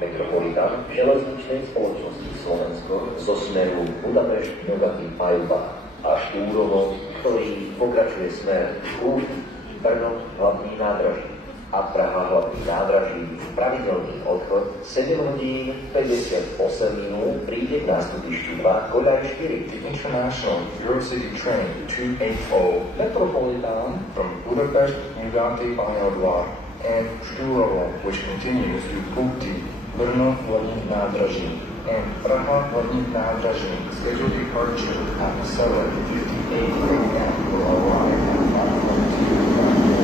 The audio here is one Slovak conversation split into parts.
Metropolitán železničnej spoločnosti Slovensko zo smeru Budapešť, Nogaty, Pajba a Štúrovo, ktorý pokračuje smer Štúr, Brno, hlavný nádraží a Praha, hlavný nádraží, pravidelný odchod 7 hodín 58 minút príde k nástupišťu 2 Koľaj 4. The International Eurocity Train 280 Metropolitan from Budapest, Nogaty, Pajba and Štúrovo, which continues to Púti, Brno, hlavní nádraží, and Praha, hlavní nádraží. Scheduled departure at 7:58 a.m. will arrive at 8:21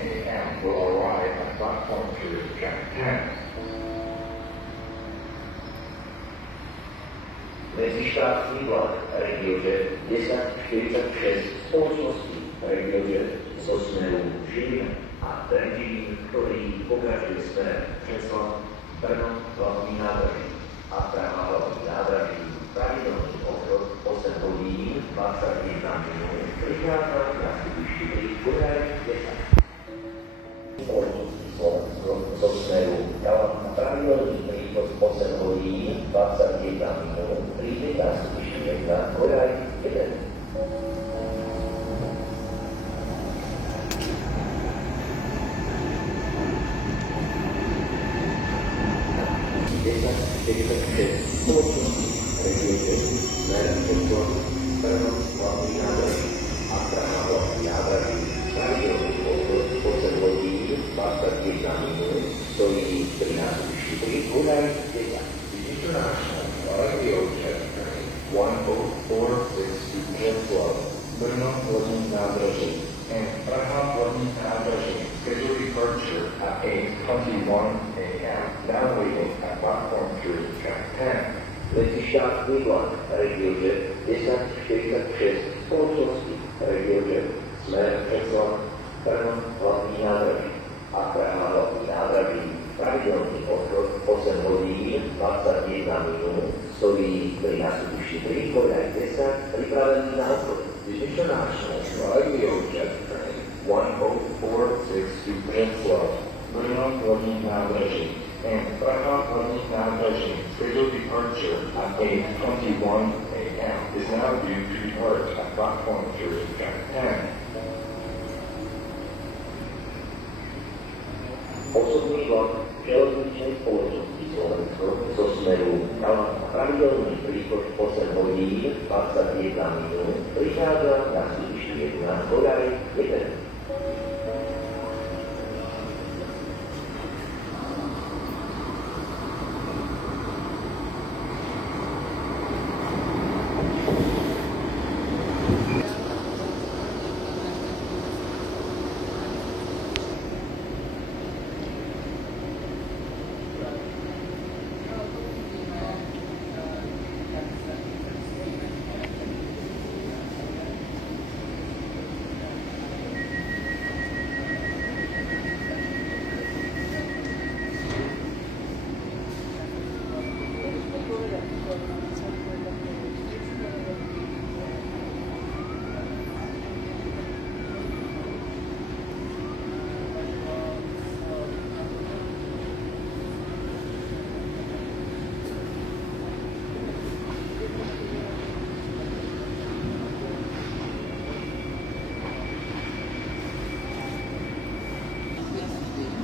a.m. will arrive at platform 2, track 10. Medzištátny vlak Regiojet 1046 spoločnosti Regiojet zo smeru Žilina a Trenčín, ktorý pokračuje smer Česlav, Brno, hlavný nádraží a Praha, hlavný nádraží, pravidelný odchod 8 hodín 21 minút, prichádza na stupišti pri Koľaj 10. Spoločnosti Slovensko zo smeru Kalam a pravidelný príchod 8 hodín 21 minút, príde na stupišti na Koľaj 1. Spoločnosti Regiojet smer Česlav, Brno, hlavný nádraží a Praha, hlavný nádraží, pravidelný odchod 8 hodín 21 minút, stojí pri nástupišti pri Koľaj 10. International Regiojet 1046 to Česlav, Brno, hlavní nádraží, and Praha, hlavní nádraží. Scheduled departure at 8:21 a.m. Now waiting at platform 3, track 10. Medzištátny vlak Regiojet 1046 spoločnosti Regiojet smer Česla Brno hlavný nádraží a Praha hlavný nádraží pravidelný odchod 8 hodín 21 minút stojí pri nástupišti 3 koľaj 10 pripravený na odchod. The international Regiojet train 1046 to Premysl Brno hlavný nádraží and Praha hlavný nádraží scheduled departure at 8:21 a.m. is now due to depart at platform 3 at 10. Osobný vlak železničnej spoločnosti Slovensko zo smeru Kala pravidelný príchod 8 hodín 21 minút prichádza na súdišti 11 koľaj 1.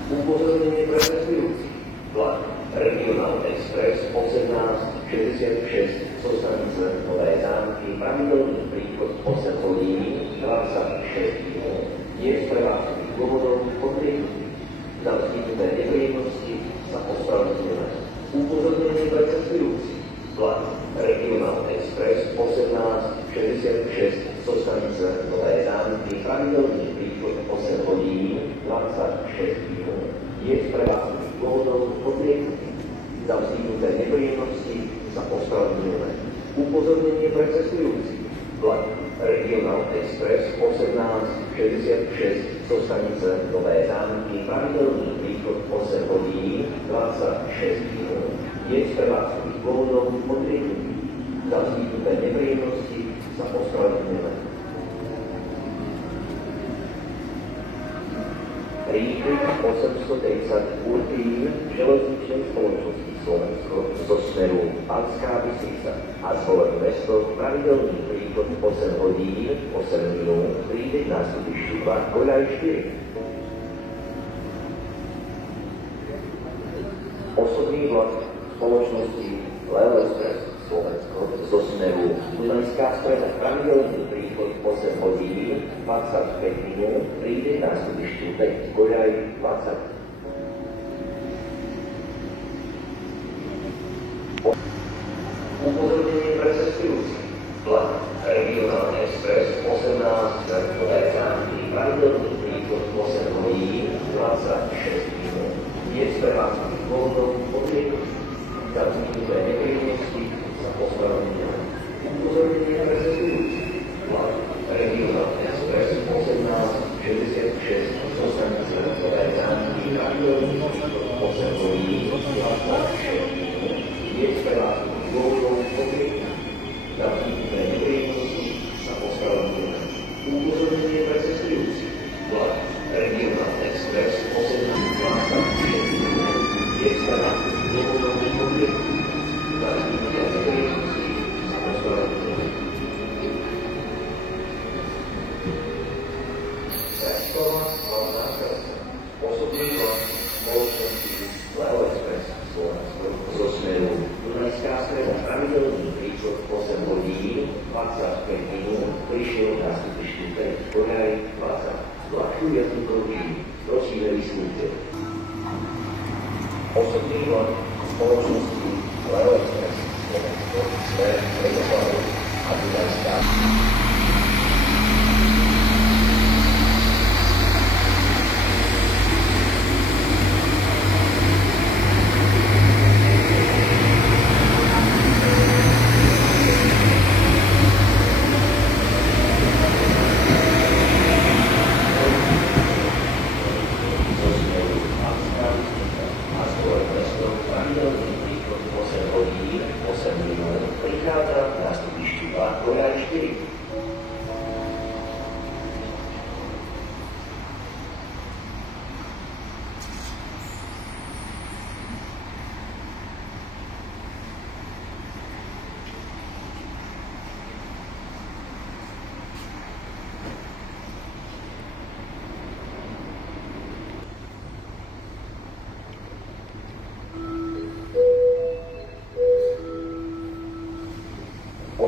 Upozornenie pre cestujúcich. Vlak Regional Express 1866 zo stanice Nové Zámky pravidelný príchod 8 hodín 26 minút je z prevádzkových dôvodov odmietnutý. Za vzniknuté nepríjemnosti sa ospravedlňujeme. Upozornenie pre cestujúcich. Vlak Regional Express 1866 zo stanice Nové Zámky pravidelný príchod 8 hodín 26 minút je z prevádzkových dôvodov odmietnutý. Za vzniknuté nepríjemnosti sa ospravedlňujeme. Upozornenie pre cestujúcich. Vlak Regional Express 1866 zo stanice Nové Zámky pravidelný príchod 8 hodín 26 minút je z prevádzkových dôvodov odmietnutý. Za vzniknuté nepríjemnosti sa ospravedlňujeme. Rýchlik 830 Urtín železničnej spoločnosti Slovensko zo smeru Banská Bystrica a Zvolené mesto pravidelný príchod 8 hodín 8 minút príde na súdišti 2 koľaj 4. Osobný vlak spoločnosti Leo Express Slovensko zo smeru Dunajská Streda pravidelný príchod 8 hodín 25 minút príde na súdišti 5 koľaj 20. Upozornenie pre cestujúcich. Vlak Regional Express 18 na Nové Zámky pravidelný príchod 8 hodín 26 minút je z prevádzkových dôvodov odmietnutý. Za vzniknuté nepríjemnosti sa ospravedlňujeme. Upozornenie pre cestujúcich. Vlak Regional Express 1866 zo stanice Nové Zámky pravidelný príchod 8 hodín 26 minút je z prevádzkových dôvodov odmietnutý. Za vzniknuté nepríjemnosti sa ospravedlňujeme. Upozornenie pre cestujúcich. Vlak Regional Express 1826 minút je z prevádzkových dôvodov odmietnutý. Za vzniknuté nepríjemnosti sa ospravedlňujeme. Prestová hlavná trasa. Osobný vlak spoločnosti Leo Express Slovensko zo smeru Dunajská Streda pravidelný príchod 8 hodín 25 minút prišiel na súdišti 5 koľaj 20. Vlaku jazykový, prosíme vyslúďte. Osobný vlak spoločnosti Leo Express Slovensko smer Predoslavu a Dunajská.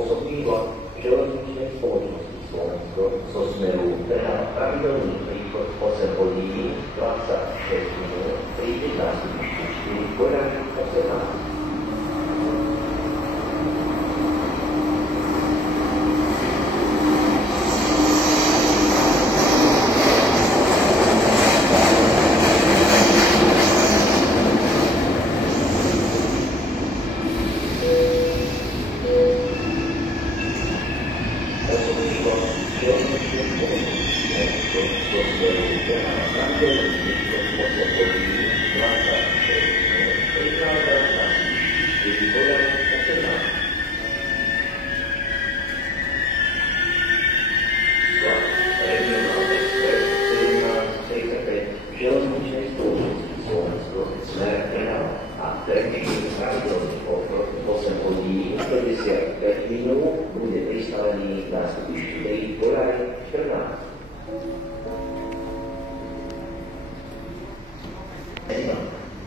osobný vlak železničnej spoločnosti Slovensko zo smeru Trnava pravidelný príchod 8 hodín 26 minút, príde na stupišti 4, Goraň 18.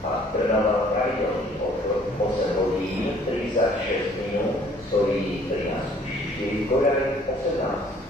A Trnava pravidelný obchod 8 hodín 36 minút stojí 13 4, Goraň 18.